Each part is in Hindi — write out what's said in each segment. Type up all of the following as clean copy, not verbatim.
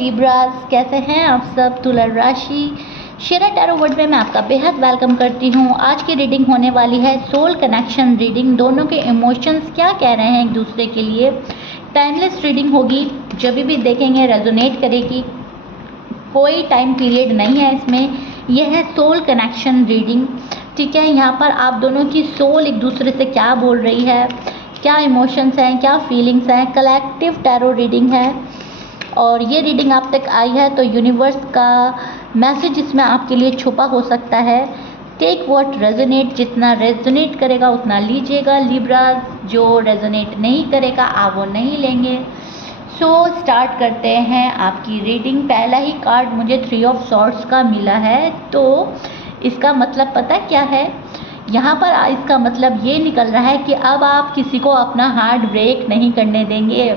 लिब्रास, कैसे हैं आप सब। तुला राशि शेरा टैरो वर्ड में मैं आपका बेहद वेलकम करती हूँ। आज की रीडिंग होने वाली है सोल कनेक्शन रीडिंग। दोनों के इमोशंस क्या कह रहे हैं एक दूसरे के लिए। टाइमलेस रीडिंग होगी, जब भी देखेंगे रेजोनेट करेगी, कोई टाइम पीरियड नहीं है इसमें। यह है सोल कनेक्शन रीडिंग, ठीक है। यहाँ पर आप दोनों की सोल एक दूसरे से क्या बोल रही है, क्या इमोशंस हैं, क्या फीलिंग्स हैं। कलेक्टिव टैरो रीडिंग है और ये रीडिंग आप तक आई है तो यूनिवर्स का मैसेज इसमें आपके लिए छुपा हो सकता है। टेक व्हाट रेजोनेट, जितना रेजोनेट करेगा उतना लीजिएगा लिब्रास, जो रेजोनेट नहीं करेगा आप वो नहीं लेंगे। सो स्टार्ट करते हैं आपकी रीडिंग। पहला ही कार्ड मुझे 3 ऑफ सॉर्ड्स का मिला है, तो इसका मतलब पता क्या है यहाँ पर। इसका मतलब ये निकल रहा है कि अब आप किसी को अपना हार्ट ब्रेक नहीं करने देंगे।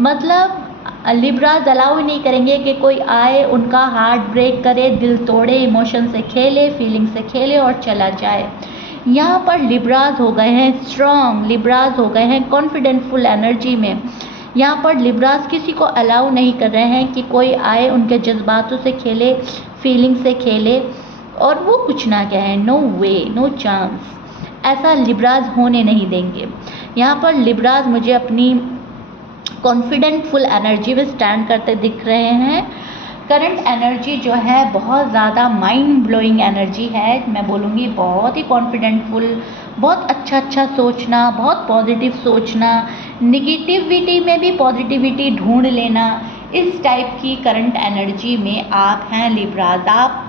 मतलब लिब्रास अलाउ ही नहीं करेंगे कि कोई आए उनका हार्ट ब्रेक करे, दिल तोड़े, इमोशन से खेले, फीलिंग से खेले और चला जाए। यहाँ पर लिब्रास हो गए हैं स्ट्रॉन्ग, लिब्रास हो गए हैं कॉन्फिडेंटफुल एनर्जी में। यहाँ पर लिब्रास किसी को अलाउ नहीं कर रहे हैं कि कोई आए उनके जज्बातों से खेले, फीलिंग से खेले और वो कुछ ना कहें। नो वे, नो चांस, ऐसा लिब्रास होने नहीं देंगे। यहाँ पर लिब्रास मुझे अपनी कॉन्फिडेंटफुल एनर्जी में स्टैंड करते दिख रहे हैं। करंट एनर्जी जो है बहुत ज़्यादा माइंड ब्लोइंग एनर्जी है। मैं बोलूँगी बहुत ही कॉन्फिडेंटफुल, बहुत अच्छा सोचना, बहुत पॉजिटिव सोचना, निगेटिविटी में भी पॉजिटिविटी ढूंढ लेना, इस टाइप की करंट एनर्जी में आप हैं लिब्रास। आप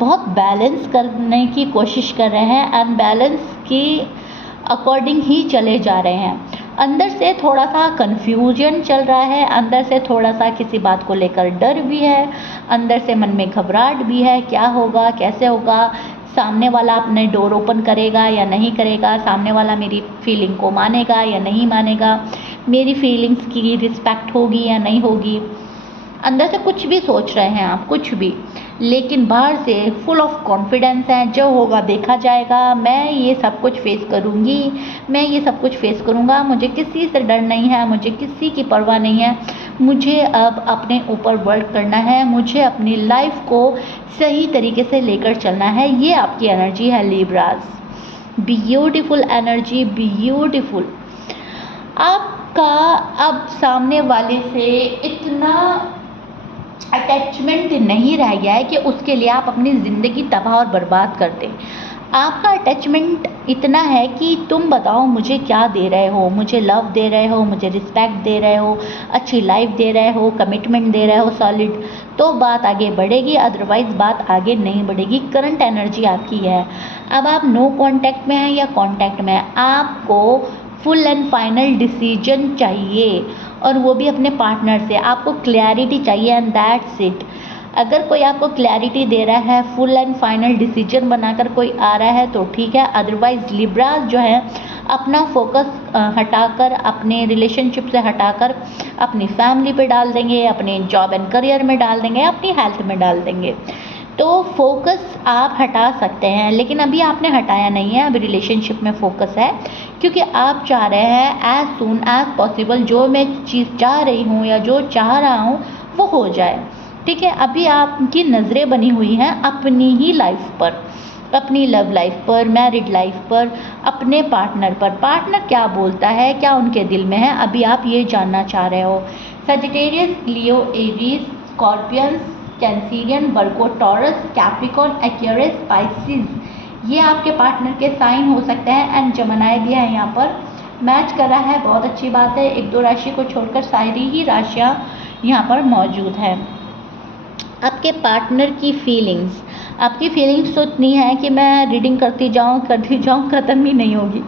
बहुत बैलेंस करने की कोशिश कर रहे हैं, अनबैलेंस की अकॉर्डिंग ही चले जा रहे हैं। अंदर से थोड़ा सा कन्फ्यूजन चल रहा है, अंदर से थोड़ा सा किसी बात को लेकर डर भी है, अंदर से मन में घबराहट भी है। क्या होगा, कैसे होगा, सामने वाला अपने डोर ओपन करेगा या नहीं करेगा, सामने वाला मेरी फीलिंग को मानेगा या नहीं मानेगा, मेरी फीलिंग्स की रिस्पेक्ट होगी या नहीं होगी। अंदर से कुछ भी सोच रहे हैं आप, कुछ भी, लेकिन बाहर से फुल ऑफ कॉन्फिडेंस है। जो होगा देखा जाएगा, मैं ये सब कुछ फेस करूँगी, मैं ये सब कुछ फेस करूँगा, मुझे किसी से डर नहीं है, मुझे किसी की परवाह नहीं है। मुझे अब अपने ऊपर वर्क करना है, मुझे अपनी लाइफ को सही तरीके से लेकर चलना है। ये आपकी एनर्जी है लिब्रास। Beautiful energy, beautiful. आपका अब सामने वाले से इतना अटैचमेंट नहीं रह गया है कि उसके लिए आप अपनी ज़िंदगी तबाह और बर्बाद कर दें। आपका अटैचमेंट इतना है कि तुम बताओ मुझे क्या दे रहे हो, मुझे लव दे रहे हो, मुझे रिस्पेक्ट दे रहे हो, अच्छी लाइफ दे रहे हो, कमिटमेंट दे रहे हो सॉलिड, तो बात आगे बढ़ेगी, अदरवाइज़ बात आगे नहीं बढ़ेगी। करंट एनर्जी आपकी है। अब आप नो कॉन्टैक्ट में हैं या कॉन्टैक्ट में हैं, आपको फुल एंड फाइनल डिसीजन चाहिए और वो भी अपने पार्टनर से। आपको क्लैरिटी चाहिए एंड दैट्स इट। अगर कोई आपको क्लैरिटी दे रहा है, फुल एंड फाइनल डिसीजन बनाकर कोई आ रहा है तो ठीक है, अदरवाइज़ लिब्रास जो है अपना फोकस हटाकर, अपने रिलेशनशिप से हटाकर अपनी फैमिली पे डाल देंगे, अपने जॉब एंड करियर में डाल देंगे, अपनी हेल्थ में डाल देंगे। तो फोकस आप हटा सकते हैं, लेकिन अभी आपने हटाया नहीं है, अभी रिलेशनशिप में फोकस है, क्योंकि आप चाह रहे हैं एज सून एज पॉसिबल जो मैं चीज़ चाह रही हूँ या जो चाह रहा हूँ वो हो जाए, ठीक है। अभी आपकी नज़रें बनी हुई हैं अपनी ही लाइफ पर, अपनी लव लाइफ पर, मैरिड लाइफ पर, अपने पार्टनर पर। पार्टनर क्या बोलता है, क्या उनके दिल में है, अभी आप ये जानना चाह रहे हो। सजिटेरियस, लियो, एरीज, स्कॉर्पियंस, कैंसिरियन, वर्गो, टॉरस, कैप्रिकॉर्न, एक्वेरियस, स्पाइसिस, ये आपके पार्टनर के साइन हो सकते हैं। एंड जमनाई भी है यहाँ पर, मैच कर रहा है, बहुत अच्छी बात है। 1-2 राशि को छोड़कर सारी ही राशियाँ यहाँ पर मौजूद हैं। आपके पार्टनर की फीलिंग्स, आपकी फीलिंग्स तो इतनी है कि मैं रीडिंग करती जाऊँ ख़त्म ही नहीं होगी।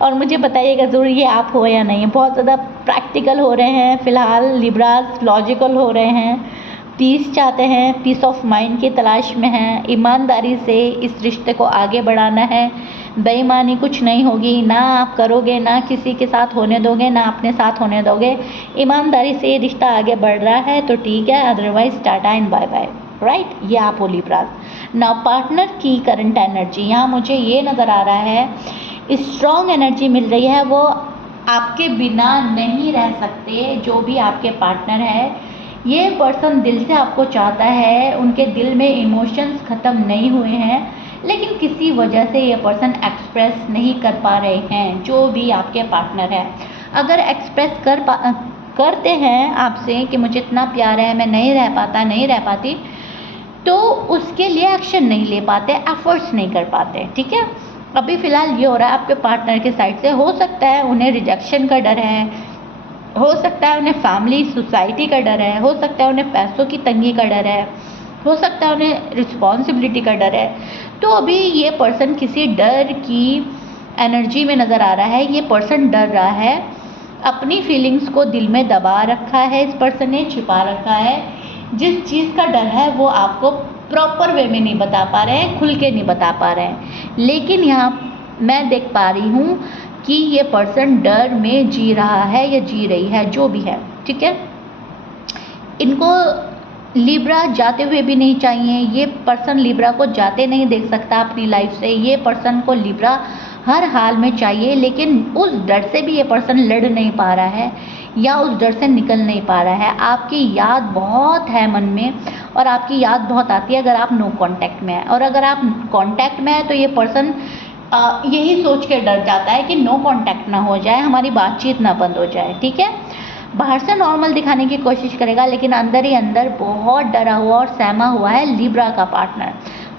और मुझे बताइएगा ज़रूर ये आप हो या नहीं। बहुत ज़्यादा प्रैक्टिकल हो रहे हैं फ़िलहाल लिब्रास, लॉजिकल हो रहे हैं, पीस चाहते हैं, पीस ऑफ माइंड की तलाश में हैं, ईमानदारी से इस रिश्ते को आगे बढ़ाना है। बेईमानी कुछ नहीं होगी, ना आप करोगे, ना किसी के साथ होने दोगे, ना अपने साथ होने दोगे। ईमानदारी से ये रिश्ता आगे बढ़ रहा है तो ठीक है, otherwise tata and bye bye, right. ये आप हो लिब्रास। ना पार्टनर की करंट एनर्जी यहाँ मुझे ये नज़र आ रहा है, स्ट्रॉन्ग एनर्जी मिल रही है। वो आपके बिना नहीं रह सकते, जो भी आपके पार्टनर है ये पर्सन दिल से आपको चाहता है, उनके दिल में इमोशंस ख़त्म नहीं हुए हैं, लेकिन किसी वजह से ये पर्सन एक्सप्रेस नहीं कर पा रहे हैं। जो भी आपके पार्टनर है, अगर एक्सप्रेस करते हैं आपसे कि मुझे इतना प्यार है, मैं नहीं रह पाता, नहीं रह पाती, तो उसके लिए एक्शन नहीं ले पाते, एफर्ट्स नहीं कर पाते। ठीक है, अभी फ़िलहाल ये हो रहा है आपके पार्टनर के साइड से। हो सकता है उन्हें रिजेक्शन का डर है, हो सकता है उन्हें फैमिली सोसाइटी का डर है, हो सकता है उन्हें पैसों की तंगी का डर है, हो सकता है उन्हें रिस्पॉन्सिबिलिटी का डर है। तो अभी ये पर्सन किसी डर की एनर्जी में नज़र आ रहा है। ये पर्सन डर रहा है, अपनी फीलिंग्स को दिल में दबा रखा है, इस पर्सन ने छिपा रखा है। जिस चीज़ का डर है वो आपको प्रॉपर वे में नहीं बता पा रहे हैं, खुल के नहीं बता पा रहे हैं। लेकिन यहाँ मैं देख पा रही हूँ कि ये पर्सन डर में जी रहा है या जी रही है, जो भी है। ठीक है, इनको लिब्रा जाते हुए भी नहीं चाहिए। ये पर्सन लिब्रा को जाते नहीं देख सकता अपनी लाइफ से। ये पर्सन को लिब्रा हर हाल में चाहिए, लेकिन उस डर से भी ये पर्सन लड़ नहीं पा रहा है या उस डर से निकल नहीं पा रहा है। आपकी याद बहुत है मन में, और आपकी याद बहुत आती है अगर आप नो कांटेक्ट में हैं, और अगर आप कांटेक्ट में हैं तो ये पर्सन यही सोच के डर जाता है कि नो कांटेक्ट ना हो जाए, हमारी बातचीत ना बंद हो जाए। ठीक है, बाहर से नॉर्मल दिखाने की कोशिश करेगा, लेकिन अंदर ही अंदर बहुत डरा हुआ और सहमा हुआ है लिब्रा का पार्टनर।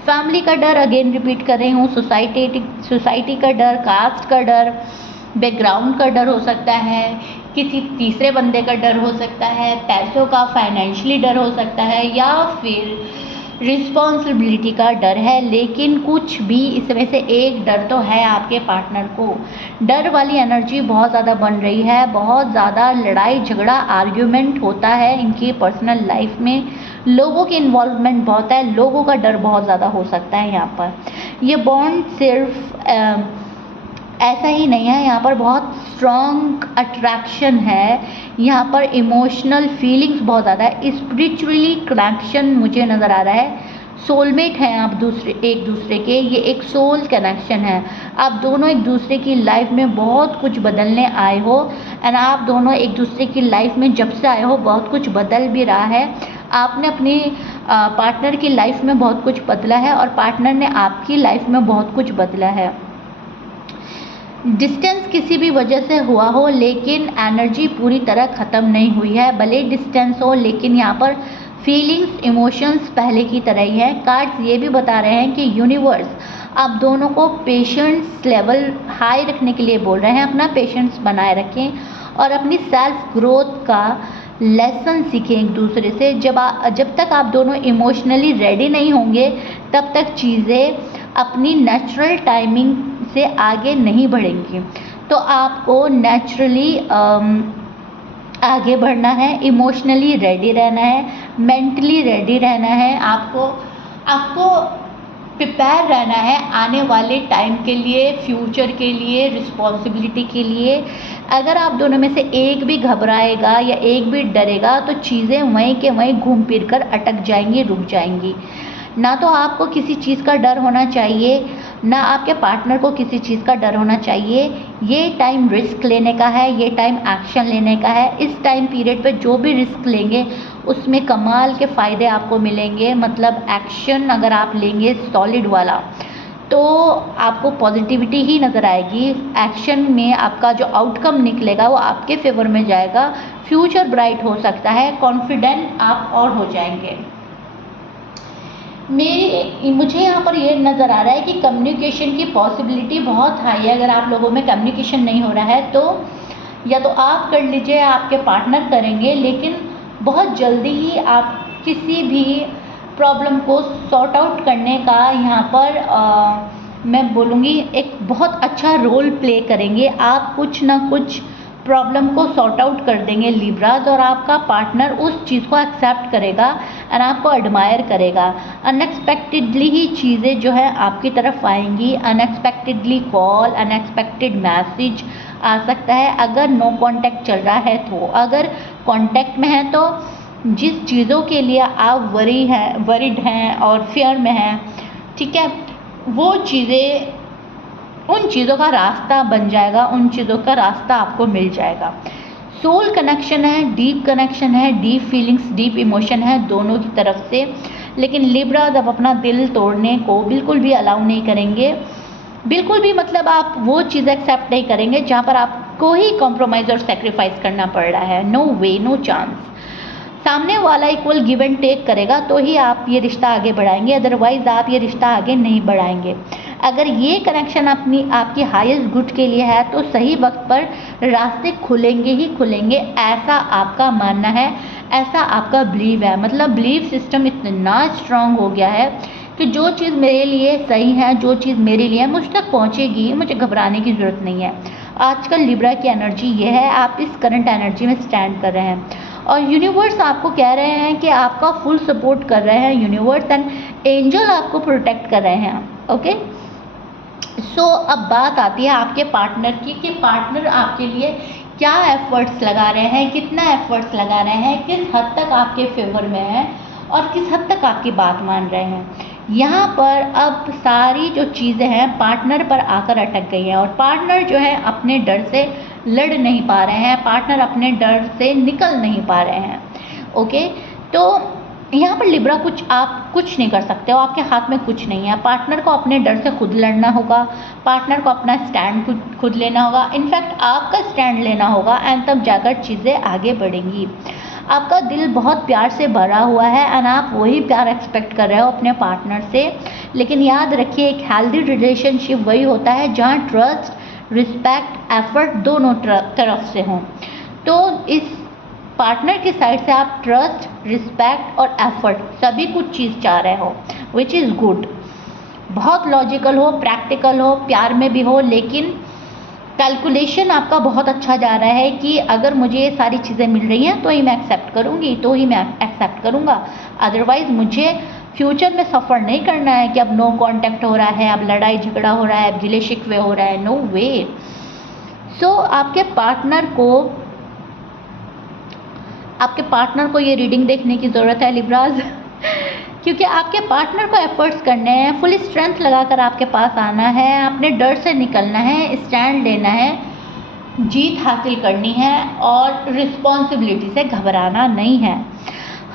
फैमिली का डर, अगेन रिपीट कर रही हूँ, सोसाइटी का डर, कास्ट का डर, बैकग्राउंड का डर हो सकता है, किसी तीसरे बंदे का डर हो सकता है, पैसों का, फाइनेंशियली डर हो सकता है, या फिर रिस्पॉन्सिबिलिटी का डर है। लेकिन कुछ भी इसमें से एक डर तो है आपके पार्टनर को। डर वाली एनर्जी बहुत ज़्यादा बन रही है, बहुत ज़्यादा लड़ाई झगड़ा आर्ग्यूमेंट होता है इनकी पर्सनल लाइफ में। लोगों की इन्वॉल्वमेंट बहुत है, लोगों का डर बहुत ज़्यादा हो सकता है यहाँ पर। ये बॉन्ड सिर्फ ऐसा ही नहीं है, यहाँ पर बहुत स्ट्रॉन्ग अट्रैक्शन है, यहाँ पर इमोशनल फीलिंग्स बहुत ज़्यादा है, स्पिरिचुअली कनेक्शन मुझे नज़र आ रहा है। सोलमेट हैं आप एक दूसरे के, ये एक सोल कनेक्शन है। आप दोनों एक दूसरे की लाइफ में बहुत कुछ बदलने आए हो, एंड आप दोनों एक दूसरे की लाइफ में जब से आए हो बहुत कुछ बदल भी रहा है। आपने अपनी पार्टनर की लाइफ में बहुत कुछ बदला है, और पार्टनर ने आपकी लाइफ में बहुत कुछ बदला है। डिस्टेंस किसी भी वजह से हुआ हो, लेकिन एनर्जी पूरी तरह ख़त्म नहीं हुई है। भले डिस्टेंस हो, लेकिन यहाँ पर फीलिंग्स, इमोशंस पहले की तरह ही है। कार्ड्स ये भी बता रहे हैं कि यूनिवर्स आप दोनों को पेशेंस लेवल हाई रखने के लिए बोल रहे हैं। अपना पेशेंस बनाए रखें और अपनी सेल्फ ग्रोथ का लेसन सीखें एक दूसरे से। जब तक आप दोनों इमोशनली रेडी नहीं होंगे, तब तक चीज़ें अपनी नेचुरल टाइमिंग से आगे नहीं बढ़ेंगी। तो आपको नेचुरली आगे बढ़ना है, इमोशनली रेडी रहना है, मेंटली रेडी रहना है। आपको प्रिपेयर रहना है आने वाले टाइम के लिए, फ्यूचर के लिए, रिस्पॉन्सिबिलिटी के लिए। अगर आप दोनों में से एक भी घबराएगा या एक भी डरेगा, तो चीज़ें वहीं के वहीं घूम फिर कर अटक जाएंगी, रुक जाएंगी। ना तो आपको किसी चीज़ का डर होना चाहिए, ना आपके पार्टनर को किसी चीज़ का डर होना चाहिए। ये टाइम रिस्क लेने का है, ये टाइम एक्शन लेने का है। इस टाइम पीरियड पे जो भी रिस्क लेंगे उसमें कमाल के फ़ायदे आपको मिलेंगे। मतलब एक्शन अगर आप लेंगे सॉलिड वाला, तो आपको पॉजिटिविटी ही नज़र आएगी। एक्शन में आपका जो आउटकम निकलेगा वो आपके फेवर में जाएगा। फ्यूचर ब्राइट हो सकता है, कॉन्फिडेंट आप और हो जाएंगे। मुझे यहाँ पर ये नज़र आ रहा है कि कम्युनिकेशन की पॉसिबिलिटी बहुत हाई है। अगर आप लोगों में कम्युनिकेशन नहीं हो रहा है तो या तो आप कर लीजिए, आपके पार्टनर करेंगे, लेकिन बहुत जल्दी ही आप किसी भी प्रॉब्लम को सॉर्ट आउट करने का यहाँ पर मैं बोलूँगी एक बहुत अच्छा रोल प्ले करेंगे। आप कुछ ना कुछ प्रॉब्लम को सॉर्ट आउट कर देंगे लिब्राज, और आपका पार्टनर उस चीज़ को एक्सेप्ट करेगा और आपको एडमायर करेगा। अनएक्सपेक्टेडली ही चीज़ें जो है आपकी तरफ आएंगी। अनएक्सपेक्टेडली कॉल, अनएक्सपेक्टेड मैसेज आ सकता है अगर नो कांटेक्ट चल रहा है। तो अगर कांटेक्ट में है तो जिस चीज़ों के लिए आप वरीड हैं और फियर में हैं, ठीक है, वो चीज़ें, उन चीज़ों का रास्ता बन जाएगा, उन चीज़ों का रास्ता आपको मिल जाएगा। सोल कनेक्शन है, डीप कनेक्शन है, डीप फीलिंग्स, डीप इमोशन है दोनों की तरफ से। लेकिन लिब्राज अब अपना दिल तोड़ने को बिल्कुल भी अलाउ नहीं करेंगे, बिल्कुल भी, मतलब आप वो चीज़ एक्सेप्ट नहीं करेंगे जहाँ पर आपको ही कॉम्प्रोमाइज़ और सेक्रीफाइस करना पड़ रहा है। नो वे, नो चांस। सामने वाला इक्वल गिव एंड टेक करेगा तो ही आप ये रिश्ता आगे बढ़ाएंगे, अदरवाइज आप ये रिश्ता आगे नहीं बढ़ाएंगे। अगर ये कनेक्शन आपकी हाईएस्ट गुड के लिए है तो सही वक्त पर रास्ते खुलेंगे ही खुलेंगे, ऐसा आपका मानना है, ऐसा आपका बिलीव है। मतलब बिलीव सिस्टम इतना स्ट्रांग हो गया है कि जो चीज़ मेरे लिए सही है, जो चीज़ मेरे लिए मुझ तक पहुँचेगी, मुझे घबराने की ज़रूरत नहीं है। आजकल लिब्रा की एनर्जी ये है, आप इस करंट एनर्जी में स्टैंड कर रहे हैं और यूनिवर्स आपको कह रहे हैं कि आपका फुल सपोर्ट कर रहे हैं। यूनिवर्स एंड एंजल आपको प्रोटेक्ट कर रहे हैं। ओके, सो अब बात आती है आपके पार्टनर की कि पार्टनर आपके लिए क्या एफर्ट्स लगा रहे हैं, कितना एफर्ट्स लगा रहे हैं, किस हद तक आपके फेवर में है और किस हद तक आपकी बात मान रहे हैं। यहाँ पर अब सारी जो चीज़ें हैं पार्टनर पर आकर अटक गई हैं और पार्टनर जो है अपने डर से लड़ नहीं पा रहे हैं, पार्टनर अपने डर से निकल नहीं पा रहे हैं। ओके, तो यहाँ पर लिब्रा आप कुछ नहीं कर सकते हो, आपके हाथ में कुछ नहीं है। पार्टनर को अपने डर से खुद लड़ना होगा, पार्टनर को अपना स्टैंड खुद लेना होगा, इनफैक्ट आपका स्टैंड लेना होगा एंड तब जाकर चीज़ें आगे बढ़ेंगी। आपका दिल बहुत प्यार से भरा हुआ है एंड आप वही प्यार एक्सपेक्ट कर रहे हो अपने पार्टनर से। लेकिन याद रखिए, एक हेल्दी रिलेशनशिप वही होता है जहाँ ट्रस्ट, रिस्पेक्ट, एफर्ट दोनों तरफ से हों। तो इस पार्टनर की साइड से आप ट्रस्ट, रिस्पेक्ट और एफर्ट सभी कुछ चीज़ चाह रहे हो, विच इज़ गुड। बहुत लॉजिकल हो, प्रैक्टिकल हो, प्यार में भी हो, लेकिन कैलकुलेशन आपका बहुत अच्छा जा रहा है कि अगर मुझे ये सारी चीज़ें मिल रही हैं तो ही मैं एक्सेप्ट करूँगी, तो ही मैं एक्सेप्ट करूँगा, अदरवाइज़ मुझे फ्यूचर में सफ़र नहीं करना है कि अब नो कांटेक्ट हो रहा है, अब लड़ाई झगड़ा हो रहा है, अब गिले शिकवे हो रहा है। नो वे। सो आपके पार्टनर को ये रीडिंग देखने की ज़रूरत है लिब्राज क्योंकि आपके पार्टनर को एफर्ट्स करने हैं, फुल स्ट्रेंथ लगाकर आपके पास आना है, अपने डर से निकलना है, स्टैंड लेना है, जीत हासिल करनी है और रिस्पॉन्सिबिलिटी से घबराना नहीं है।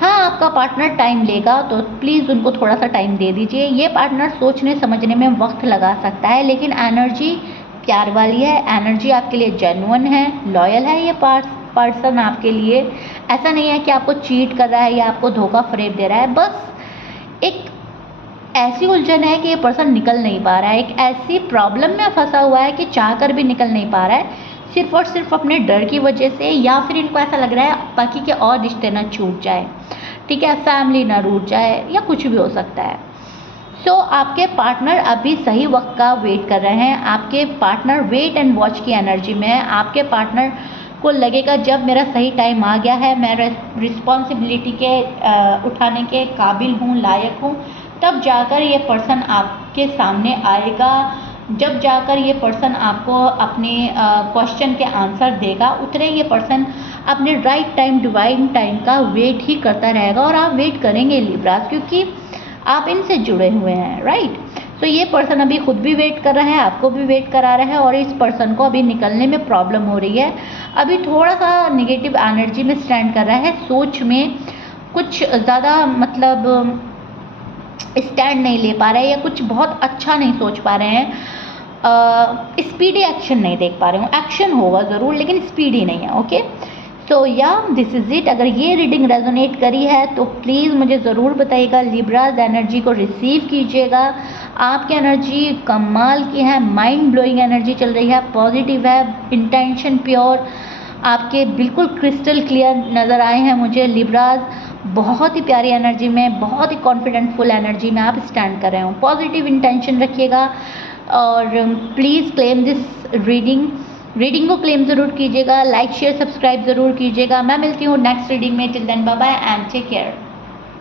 हाँ, आपका पार्टनर टाइम लेगा तो प्लीज़ उनको थोड़ा सा टाइम दे दीजिए। ये पार्टनर सोचने समझने में वक्त लगा सकता है, लेकिन एनर्जी प्यार वाली है, एनर्जी आपके लिए जेन्युइन है, लॉयल है। ये पर्सन आपके लिए ऐसा नहीं है कि आपको चीट कर रहा है या आपको धोखा फरेब दे रहा है, बस एक ऐसी उलझन है कि ये पर्सन निकल नहीं पा रहा है, एक ऐसी प्रॉब्लम में फंसा हुआ है कि चाह कर भी निकल नहीं पा रहा है, सिर्फ और सिर्फ अपने डर की वजह से, या फिर इनको ऐसा लग रहा है बाकी के और रिश्ते ना छूट जाए, ठीक है, फैमिली ना रूठ जाए या कुछ भी हो सकता है। सो आपके पार्टनर अभी सही वक्त का वेट कर रहे हैं। आपके पार्टनर वेट एंड वॉच की एनर्जी में है। आपके पार्टनर को लगेगा जब मेरा सही टाइम आ गया है, मैं रिस्पॉन्सिबिलिटी के उठाने के काबिल हूँ, लायक हूँ, तब जाकर ये पर्सन आपके सामने आएगा, जब जाकर ये पर्सन आपको अपने क्वेश्चन के आंसर देगा। उतरे ये पर्सन अपने राइट टाइम, डिवाइन टाइम का वेट ही करता रहेगा और आप वेट करेंगे लिब्रास, क्योंकि आप इनसे जुड़े हुए हैं, राइट। तो ये पर्सन अभी खुद भी वेट कर रहा है, आपको भी वेट करा रहा है और इस पर्सन को अभी निकलने में प्रॉब्लम हो रही है। अभी थोड़ा सा नेगेटिव एनर्जी में स्टैंड कर रहा है, सोच में कुछ ज़्यादा मतलब स्टैंड नहीं ले पा रहे हैं या कुछ बहुत अच्छा नहीं सोच पा रहे हैं, स्पीडी एक्शन नहीं देख पा रहे हूँ। एक्शन होगा ज़रूर लेकिन स्पीडी नहीं है। ओके, सो या दिस इज़ इट। अगर ये रीडिंग रेजोनेट करी है तो प्लीज़ मुझे ज़रूर बताइएगा। लिब्राज एनर्जी को रिसीव कीजिएगा। आपकी एनर्जी कमाल की है, माइंड ब्लोइंग एनर्जी चल रही है, पॉजिटिव है, इंटेंशन प्योर, आपके बिल्कुल क्रिस्टल क्लियर नज़र आए हैं मुझे लिब्राज। बहुत ही प्यारी एनर्जी में, बहुत ही कॉन्फिडेंटफुल एनर्जी में आप स्टैंड कर रहे हो। पॉजिटिव इंटेंशन रखिएगा और प्लीज़ क्लेम दिस रीडिंग को क्लेम ज़रूर कीजिएगा। लाइक शेयर सब्सक्राइब ज़रूर कीजिएगा। मैं मिलती हूँ नेक्स्ट रीडिंग में। Till then bye bye and take care.